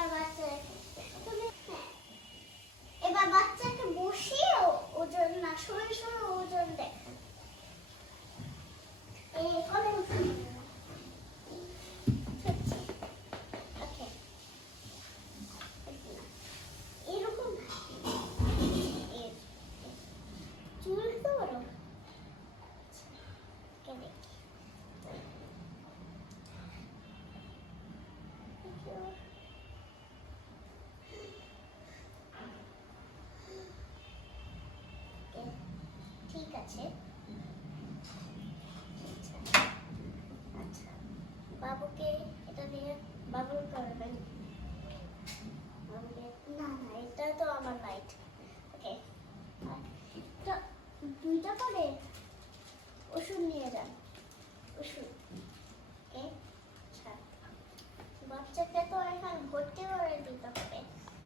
এবার বাচ্চাকে তুমি এবার বাচ্চাকে বসিয়ে ওজন না সরে সরে ওজন দেখান। এই কোলে উঠুন। ওকে এরকম চুল তো বড় ঠিক আছে। আচ্ছা বাবুকে এটা দিয়ে বাবুর করবেন। বাবুকে না না এটা তো আমার লাইট। ওকে তো দুইটা করে ওষুধ নিয়ে যান। ওষুধ ওকে আচ্ছা বাচ্চাকে তো এখন ভর্তিও